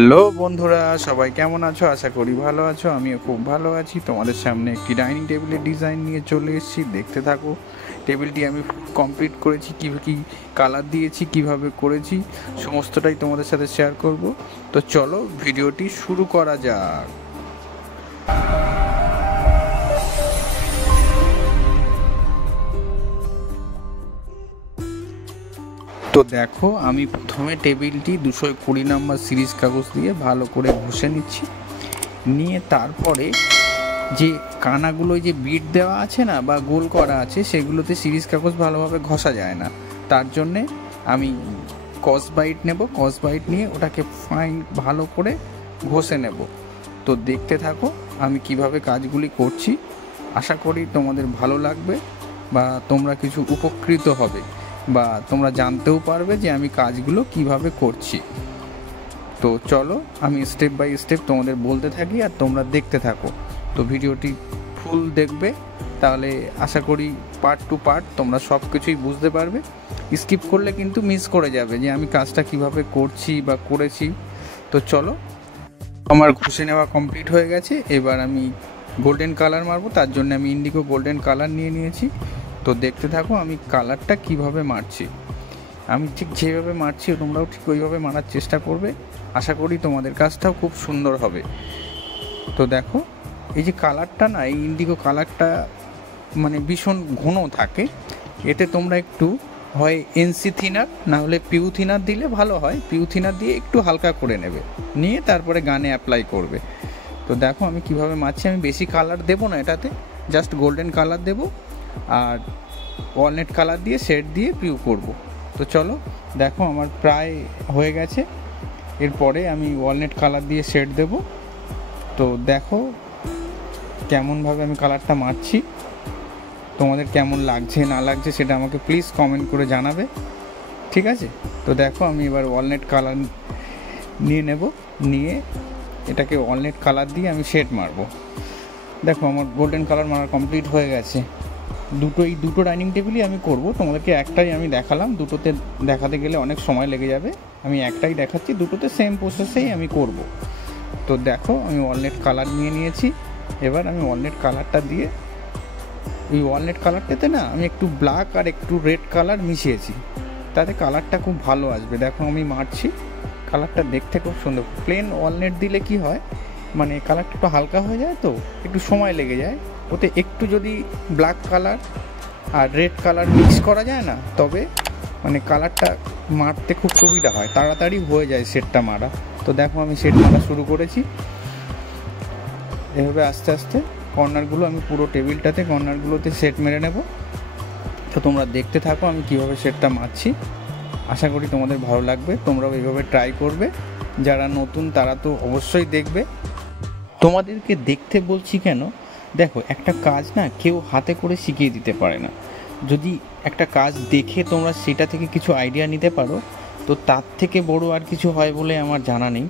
Hello বন্ধুরা, সবাই কেমন আছো? আশা করি ভালো আছো। আমিও খুব ভালো আছি। তোমাদের সামনে একটি ডাইনিং টেবিলের ডিজাইন নিয়ে চলে এসেছি, দেখতে থাকো। টেবিলটি আমি কমপ্লিট করেছি, কী কী কালার দিয়েছি, কিভাবে করেছি, সমস্তটাই তোমাদের সাথে শেয়ার করব। তো চলো ভিডিওটি শুরু করা যাক। তো দেখো, আমি প্রথমে টেবিলটি 220 নম্বর সিরিজ কাগজ দিয়ে ভালো করে ঘষে নিচ্ছি। নিয়ে তারপরে যে কানাগুলো যে বিট দেওয়া আছে না বা গোল করা আছে, সেগুলোতে সিরিজ কাগজ ভালোভাবে ঘষা যায় না। তার জন্যে আমি কসবাইট নেব। কসবাইট নিয়ে ওটাকে ফাইন ভালো করে ঘষে নেব। তো দেখতে থাকো আমি কিভাবে কাজগুলি করছি। আশা করি তোমাদের ভালো লাগবে বা তোমরা কিছু উপকৃত হবে বা তোমরা জানতেও পারবে যে আমি কাজগুলো কিভাবে করছি। তো চলো আমি স্টেপ বাই স্টেপ তোমাদের বলতে থাকি আর তোমরা দেখতে থাকো। তো ভিডিওটি ফুল দেখবে, তাহলে আশা করি পার্ট টু পার্ট তোমরা সব কিছুই বুঝতে পারবে। স্কিপ করলে কিন্তু মিস করে যাবে যে আমি কাজটা কিভাবে করছি বা করেছি। তো চলো, আমার ঘষে নেওয়া কমপ্লিট হয়ে গেছে। এবার আমি গোল্ডেন কালার মারবো, তার জন্য আমি ইন্ডিগো গোল্ডেন কালার নিয়ে নিয়েছি। তো দেখতে থাকো আমি কালারটা কিভাবে মারছি। আমি ঠিক যেভাবে মারছি তোমরাও ঠিক ওইভাবে মারার চেষ্টা করবে। আশা করি তোমাদের কাজটাও খুব সুন্দর হবে। তো দেখো, এই যে কালারটা না, এই ইন্ডিগো কালারটা মানে ভীষণ ঘন থাকে। এতে তোমরা একটু হয় এনসি থিনার না হলে পিউ থিনার দিলে ভালো হয়। পিউ থিনার দিয়ে একটু হালকা করে নেবে, নিয়ে তারপরে গানে অ্যাপ্লাই করবে। তো দেখো আমি কিভাবে মারছি। আমি বেশি কালার দেবো না এটাতে, জাস্ট গোল্ডেন কালার দেবো আর ওয়ালনাট কালার দিয়ে শেড দিয়ে পিউ করব। তো চলো দেখো আমার প্রায় হয়ে গেছে। এরপরে আমি ওয়ালনাট কালার দিয়ে শেড দেব। তো দেখো কেমনভাবে আমি কালারটা মারছি, তোমাদের কেমন লাগছে না লাগছে সেটা আমাকে প্লিজ কমেন্ট করে জানাবে, ঠিক আছে? তো দেখো আমি এবার ওয়ালনাট কালার নিয়ে নেব, নিয়ে এটাকে ওয়ালনাট কালার দিয়ে আমি শেড মারবো। দেখো আমার গোল্ডেন কালার মারা কমপ্লিট হয়ে গেছে। দুটো ডাইনিং টেবিলই আমি করব, তোমাদেরকে একটাই আমি দেখালাম। দুটোতে দেখাতে গেলে অনেক সময় লেগে যাবে, আমি একটাই দেখাচ্ছি। দুটোতে সেম প্রসেসেই আমি করব। তো দেখো আমি ওয়ালনাট কালার নিয়ে নিয়েছি। এবার আমি ওয়ালনাট কালারটা দিয়ে, ওই ওয়ালনাট কালারটাতে না আমি একটু ব্ল্যাক আর একটু রেড কালার মিশিয়েছি, তাতে কালারটা খুব ভালো আসবে। দেখো আমি মারছি, কালারটা দেখতে খুব সুন্দর। প্লেন ওয়ালনাট দিলে কি হয়, মানে কালারটা একটু হালকা হয়ে যায়, তো একটু সময় লেগে যায়। ওতে একটু যদি ব্ল্যাক কালার আর রেড কালার মিক্স করা যায় না, তবে মানে কালারটা মারতে খুব সুবিধা হয়, তাড়াতাড়ি হয়ে যায় শেডটা মারা। তো দেখো আমি শেড মারা শুরু করেছি। এভাবে আস্তে আস্তে কর্নারগুলো আমি পুরো টেবিলটাতে কর্নারগুলোতে শেড মেরে নেব। তো তোমরা দেখতে থাকো আমি কীভাবে শেডটা মারছি। আশা করি তোমাদের ভালো লাগবে, তোমরাও এইভাবে ট্রাই করবে। যারা নতুন তারা তো অবশ্যই দেখবে। তোমাদেরকে দেখতে বলছি কেন, দেখো একটা কাজ না কেউ হাতে করে শিখিয়ে দিতে পারে না। যদি একটা কাজ দেখে তোমরা সেটা থেকে কিছু আইডিয়া নিতে পারো, তো তার থেকে বড় আর কিছু হয় বলে আমার জানা নেই।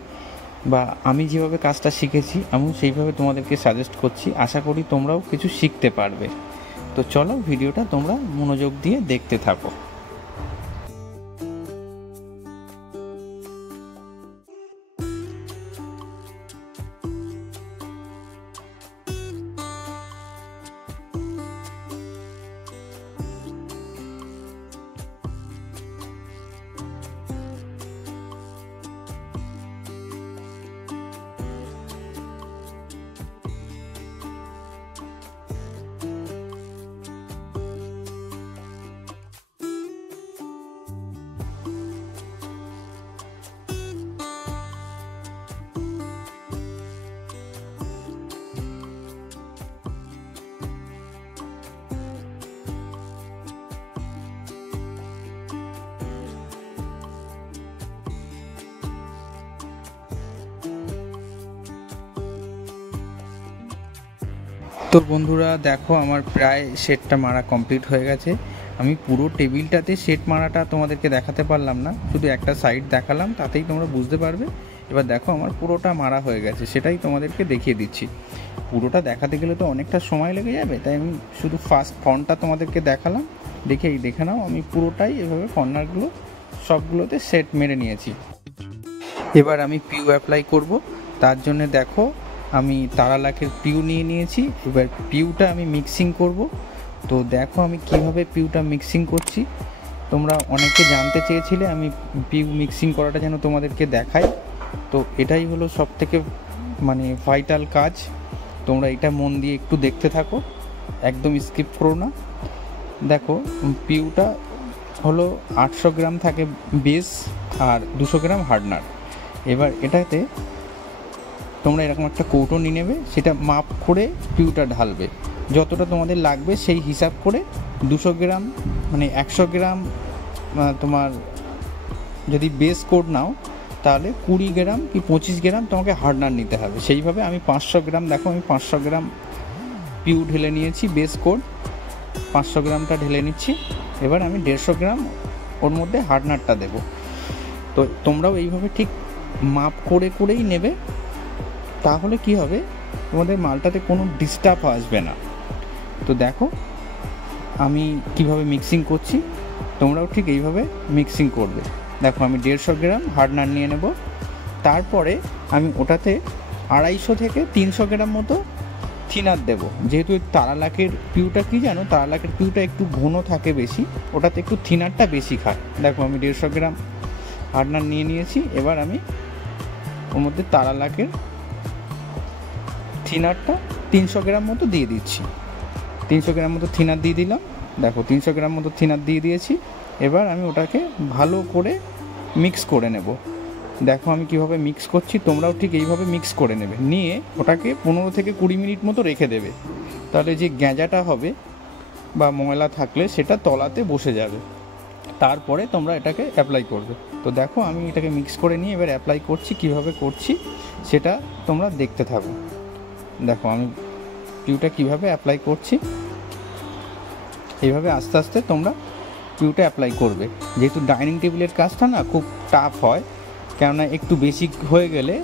বা আমি যেভাবে কাজটা শিখেছি আমি সেইভাবে তোমাদেরকে সাজেস্ট করছি। আশা করি তোমরাও কিছু শিখতে পারবে। তো চলো ভিডিওটা তোমরা মনোযোগ দিয়ে দেখতে থাকো। তো বন্ধুরা দেখো আমার প্রায় শেডটা মারা কমপ্লিট হয়ে গেছে। আমি পুরো টেবিলটাতে শেড মারাটা তোমাদেরকে দেখাতে পারলাম না, শুধু একটা সাইড দেখালাম, তাতেই তোমরা বুঝতে পারবে। এবার দেখো আমার পুরোটা মারা হয়ে গেছে, সেটাই তোমাদেরকে দেখিয়ে দিচ্ছি। পুরোটা দেখাতে গেলে তো অনেকটা সময় লেগে যাবে, তাই আমি শুধু ফার্স্ট ফ্রন্টটা তোমাদেরকে দেখালাম। দেখে নাও আমি পুরোটাই এভাবে কর্নারগুলো সবগুলোতে সেট মেরে নিয়েছি। এবার আমি পিউ অ্যাপ্লাই করব। তার জন্য দেখো আমি তারালাকের পিউ নিয়ে নিয়েছি। এবার পিউটা আমি মিক্সিং করব। তো দেখো আমি কিভাবে পিউটা মিক্সিং করছি। তোমরা অনেকে জানতে চেয়েছিলে আমি পিউ মিক্সিং করাটা যেন তোমাদেরকে দেখাই। তো এটাই হলো সবথেকে মানে ভাইটাল কাজ। তোমরা এটা মন দিয়ে একটু দেখতে থাকো, একদম স্কিপ করো না। দেখো পিউটা হলো 800 গ্রাম থাকে বেস আর 200 গ্রাম হার্ডনার। এবার এটাতে তোমরা এরকম একটা কৌটো নিয়ে নেবে, সেটা মাপ করে পিউটা ঢালবে। যতটা তোমাদের লাগবে সেই হিসাব করে 200 গ্রাম মানে 100 গ্রাম তোমার যদি বেস কোড নাও তাহলে 20 গ্রাম কি 25 গ্রাম তোমাকে হার্ডনার নিতে হবে। সেইভাবে আমি 500 গ্রাম, দেখো আমি 500 গ্রাম পিউ ঢেলে নিয়েছি, বেস কোড 500 গ্রামটা ঢেলে নিচ্ছি। এবার আমি 150 গ্রাম ওর মধ্যে হার্ডনারটা দেব। তো তোমরাও এইভাবে ঠিক মাপ করে করেই নেবে, তাহলে কি হবে তোমাদের মালটাতে কোনো ডিস্টার্ব আসবে না। তো দেখো আমি কিভাবে মিক্সিং করছি, তোমরাও ঠিক এইভাবে মিক্সিং করবে। দেখো আমি 150 গ্রাম হার্ডনার নিয়ে নেব। তারপরে আমি ওটাতে 250 থেকে 300 গ্রাম মতো থিনার দেবো। যেহেতু তারালাকের পিউটা কি জানো, তারালাকের পিউটা একটু ঘন থাকে বেশি, ওটাতে একটু থিনারটা বেশি খায়। দেখো আমি 150 গ্রাম হার্ডনার নিয়ে নিয়েছি। এবার আমি ওর মধ্যে তারালাকের থিনারটা 300 গ্রাম মতো দিয়ে দিচ্ছি। 300 গ্রাম মতো থিনার দিয়ে দিলাম। দেখো 300 গ্রাম মতো থিনার দিয়ে দিয়েছি। এবার আমি ওটাকে ভালো করে মিক্স করে নেব। দেখো আমি কিভাবে মিক্স করছি, তোমরাও ঠিক এইভাবে মিক্স করে নেবে। নিয়ে ওটাকে 15 থেকে 20 মিনিট মতো রেখে দেবে। তাহলে যে গেঁজাটা হবে বা ময়লা থাকলে সেটা তলাতে বসে যাবে। তারপরে তোমরা এটাকে অ্যাপ্লাই করবে। তো দেখো আমি এটাকে মিক্স করে নিয়ে এবার অ্যাপ্লাই করছি। কিভাবে করছি সেটা তোমরা দেখতে থাকো। দেখো আমি পিউটা কিভাবে অ্যাপ্লাই করছি, এইভাবে আস্তে আস্তে তোমরা পিউটা অ্যাপ্লাই করবে। যেহেতু ডাইনিং টেবিলের কাজটা না খুব টাফ হয়, কেননা একটু বেশি হয়ে গেলে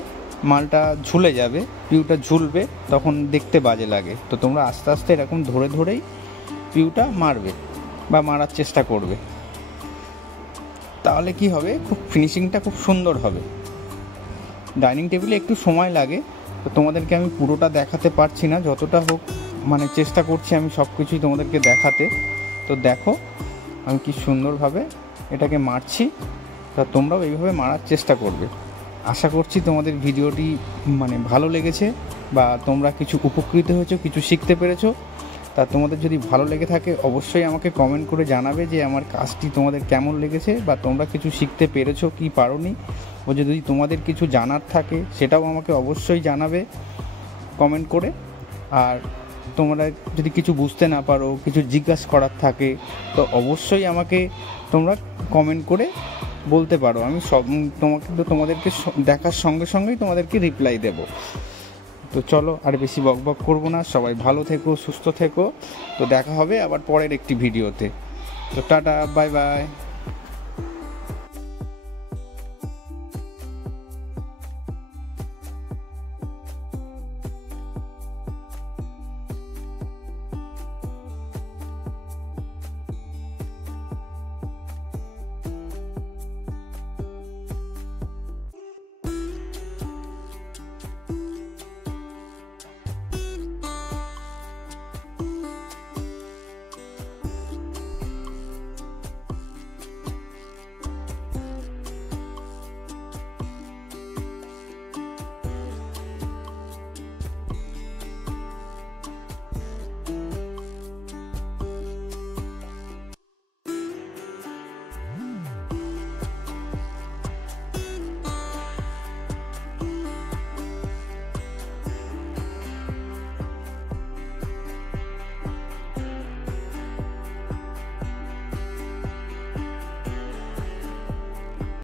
মালটা ঝুলে যাবে, পিউটা ঝুলবে, তখন দেখতে বাজে লাগে। তো তোমরা আস্তে আস্তে এরকম ধরে ধরেই পিউটা মারবে বা মারার চেষ্টা করবে, তাহলে কি হবে খুব ফিনিশিংটা খুব সুন্দর হবে। ডাইনিং টেবিলে একটু সময় লাগে, তো তোমাদেরকে আমি পুরোটা দেখাতে পারছি না, যতটা হোক মানে চেষ্টা করছি আমি সব কিছুই তোমাদেরকে দেখাতে। তো দেখো আমি কি সুন্দরভাবে এটাকে মারছি। তা তোমরাও এইভাবে মারার চেষ্টা করবে। আশা করছি তোমাদের ভিডিওটি মানে ভালো লেগেছে বা তোমরা কিছু উপকৃত হয়েছো, কিছু শিখতে পেরেছো। তা তোমাদের যদি ভালো লেগে থাকে অবশ্যই আমাকে কমেন্ট করে জানাবে যে আমার কাজটি তোমাদের কেমন লেগেছে বা তোমরা কিছু শিখতে পেরেছো কি পারোনি। ও যদি তোমাদের কিছু জানার থাকে সেটাও আমাকে অবশ্যই জানাবে কমেন্ট করে। আর তোমরা যদি কিছু বুঝতে না পারো, কিছু জিজ্ঞাসা করার থাকে, তো অবশ্যই আমাকে তোমরা কমেন্ট করে বলতে পারো। আমি তোমাদেরকে দেখার সঙ্গে সঙ্গেই তোমাদেরকে রিপ্লাই দেব। তো চলো আর বেশি বকবক করবো না, সবাই ভালো থেকো, সুস্থ থেকো। তো দেখা হবে আবার পরের একটি ভিডিওতে। তো টাটা, বাই বাই।